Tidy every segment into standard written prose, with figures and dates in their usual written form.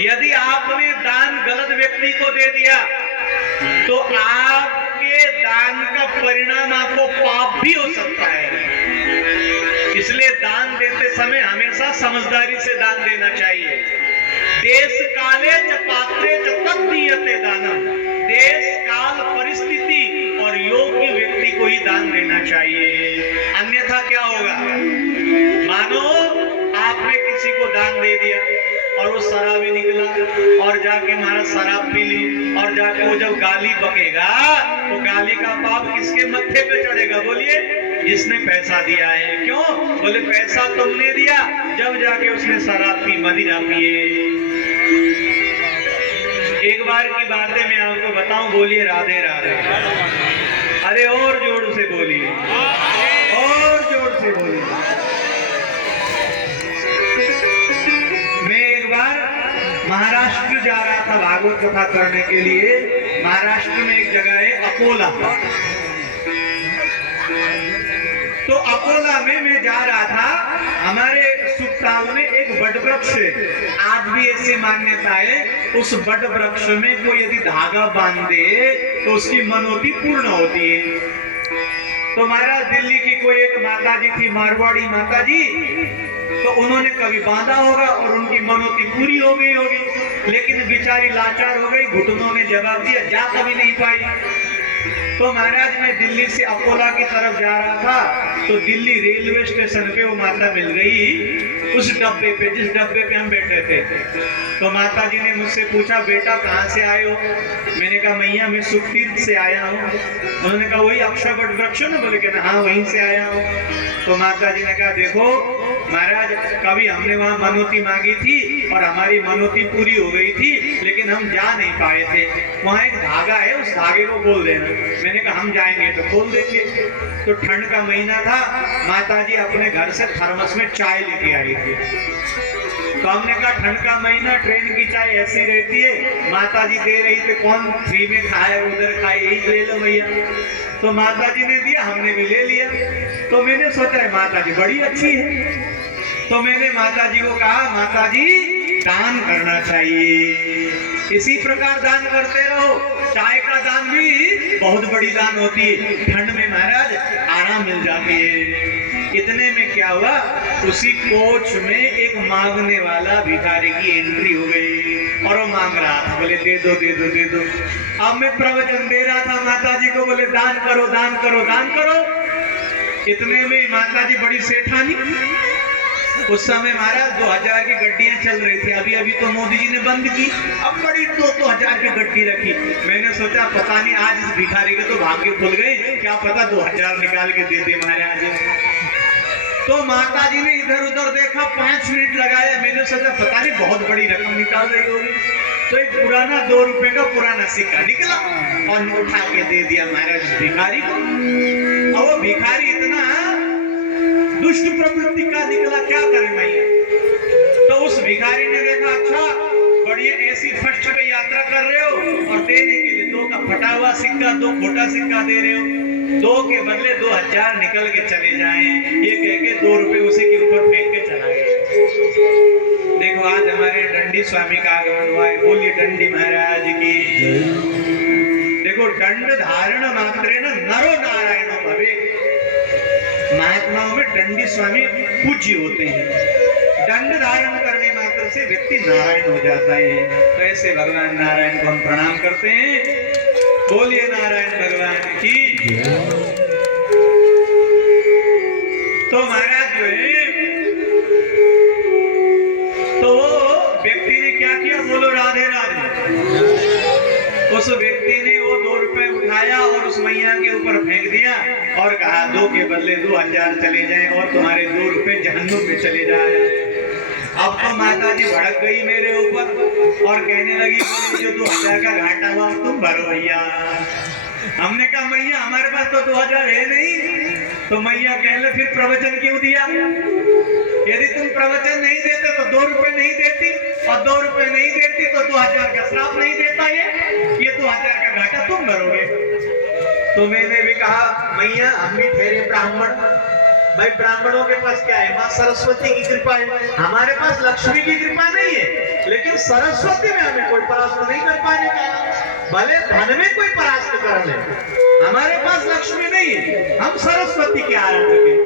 यदि आपने दान गलत व्यक्ति को दे दिया तो आपके दान का परिणाम आपको पाप भी हो सकता है। इसलिए दान देते समय हमेशा समझदारी से दान देना चाहिए। देश काले च पात्रे च तद दीयते दानम। देश काल परिस्थिति और योग्य व्यक्ति को ही दान देना चाहिए, अन्यथा क्या होगा? मानो आपने किसी को दान दे दिया और वो शराबी निकला और जाके महाराज शराब पी ली और जाके वो जब गाली बकेगा तो गाली का पाप किसके मत्थे पे चढ़ेगा? बोलिए, जिसने पैसा दिया है। क्यों? बोले पैसा तुमने दिया, जब जाके उसने शराब पी, मदिरा पिए। एक बार की बातें मैं आपको बताऊं, बोलिए राधे राधे। अरे और जोर से बोलिए, और जोर से बोलिए। मैं एक बार महाराष्ट्र जा रहा था भागवत कथा करने के लिए। महाराष्ट्र में एक जगह है अकोला। तो अकोला में मैं जा रहा था। हमारे सुखताल में एक बट वृक्ष है, आज भी ऐसी मान्यता है, उस बट वृक्ष में कोई यदि धागा बांध दे तो उसकी मनोती पूर्ण होती है। तो महाराज दिल्ली की कोई एक माताजी थी, मारवाड़ी माताजी, तो उन्होंने कभी बांधा होगा और उनकी मनोती पूरी हो गई होगी, लेकिन बेचारी लाचार हो गई, घुटनों ने जवाब दिया, जा कभी नहीं पाई। तो महाराज मैं दिल्ली से अकोला की तरफ जा रहा था, तो दिल्ली रेलवे स्टेशन पे वो माता मिल गई, उस डब्बे पे, जिस डब्बे पे हम बैठे थे। तो माता जी ने मुझसे पूछा, बेटा कहाँ से आए हो? मैंने कहा मैया मैं सुखतीर्थ से आया हूँ। उन्होंने कहा वही अक्षय वट वृक्ष ना? बोले कि हाँ वहीं से आया हूँ। तो माता जी ने कहा देखो महाराज, कभी हमने वहाँ मनोती मांगी थी और हमारी मनोती पूरी हो गई थी, लेकिन हम जा नहीं पाए थे। वहाँ एक धागा है, उस धागे को खोल देना। मैंने कहा हम जाएंगे तो खोल देंगे। तो ठंड का महीना था, माताजी अपने घर से थर्मस में चाय लेके आई थी। तो हमने कहा ठंड का महीना, ट्रेन की चाय ऐसी रहती है, माताजी दे रही थी, कौन फ्री में खाए उधर खाए, यही ले लो भैया। तो माताजी ने दिया, हमने भी ले लिया। तो मैंने सोचा माताजी बड़ी अच्छी है, तो मैंने माताजी को कहा माताजी दान करना चाहिए, इसी प्रकार दान करते रहो। चाय का दान भी बहुत बड़ी दान होती है, ठंड में महाराज आराम मिल जाती है। इतने में क्या हुआ, उसी कोच में एक मांगने वाला भिखारी की एंट्री हो गई और वो मांग रहा था, बोले दे दो दे दो दे दो। अब मैं प्रवचन दे रहा था माताजी को, बोले दान करो दान करो दान करो। इतने में माताजी बड़ी सेठानी, उस समय महाराज 2000 की गड्डियां चल रही थी, अभी अभी तो मोदी जी ने बंद की, अब बड़ी 2000 की गड्डी रखी। मैंने सोचा पता नहीं आज इस भिखारी के तो भाग्य खुल गए, क्या पता 2000 निकाल के दे दे महाराज। तो माताजी ने इधर उधर देखा, 5 मिनट लगाया। मैंने सोचा पता नहीं बहुत बड़ी रकम निकाल रही होगी। तो एक पुराना 2 रुपए का पुराना सिक्का निकला और उठा के दे दिया महाराज भिखारी को। और वो भिखारी इतना दुष्ट प्रवृत्ति का निकला, क्या करे भैया। तो उस भिखारी ने देखा, अच्छा बढ़िया ऐसी फर्स्ट पे यात्रा कर रहे हो और देने के लिए 2 का फटा हुआ सिक्का, 2 खोटा सिक्का दे रहे हो, 2 के बदले 2000 निकल के चले जाएं, ये कह के 2 रुपए उसी के ऊपर फेंक के चला गया। देखो आज हमारे दंडी स्वामी का आगमन हुआ है, बोलिए दंडी महाराज की। देखो दंड धारण मात्रेण नरो नारायणो भवेत्। महात्माओं में दंडी स्वामी पूज्य होते हैं, दंड धारण करने मात्र से व्यक्ति नारायण हो जाता है। तो ऐसे भगवान नारायण को हम प्रणाम करते हैं, बोलिए नारायण भगवान की। तो महाराज जो है, तो वो व्यक्ति ने क्या किया, बोलो राधे राधे। उस व्यक्ति ने वो 2 रुपए उठाया और उस मैया के ऊपर फेंक दिया और कहा 2 के बदले 2000 चले जाएं और तुम्हारे 2 रुपए जहन्नुम में चले जाए। अब तो माताजी भड़क गई मेरे ऊपर और कहने लगी, जो 2000 का घाटा हुआ तुम भरो भैया। हमने कहा मैया हमारे पास तो 2000 है नहीं। तो मैया कहले फिर प्रवचन क्यों दिया? यदि तुम प्रवचन नहीं देते तो 2 रुपए नहीं देती, और 2 रुपए नहीं देती तो 2000 का श्राप नहीं देता। ये 2000 का घाटा तुम भरोगे। तो मैंने भी कहा मैया हम भी ठहरे ब्राह्मण, भाई ब्राह्मणों के पास क्या है? माँ सरस्वती की कृपा है। हमारे पास लक्ष्मी की कृपा नहीं है, लेकिन सरस्वती में हमें कोई परास्त नहीं कर पाने का। भले धन में कोई परास्त कर ले, हमारे पास लक्ष्मी नहीं है, हम सरस्वती के आराधक हैं।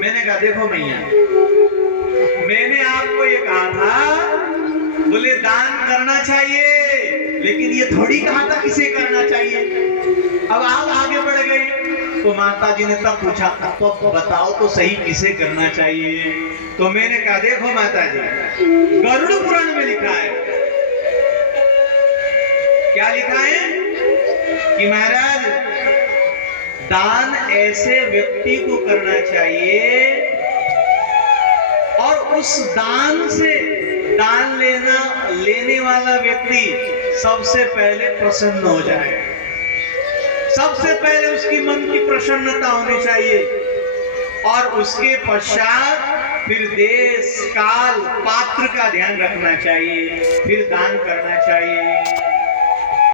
मैंने कहा देखो मैया, मैंने आपको ये कहा था, बोले दान करना चाहिए, लेकिन ये थोड़ी कहा था किसे करना चाहिए। अब आप आगे बढ़ गए तो माता जी ने तब पूछा, तो बताओ तो सही किसे करना चाहिए। तो मैंने कहा देखो माता जी, गरुड़ पुराण में लिखा है, क्या लिखा है कि महाराज दान ऐसे व्यक्ति को करना चाहिए और उस दान से दान लेने वाला व्यक्ति सबसे पहले प्रसन्न हो जाए, सबसे पहले उसकी मन की प्रसन्नता होनी चाहिए, और उसके पश्चात फिर देश काल पात्र का ध्यान रखना चाहिए, फिर दान करना चाहिए।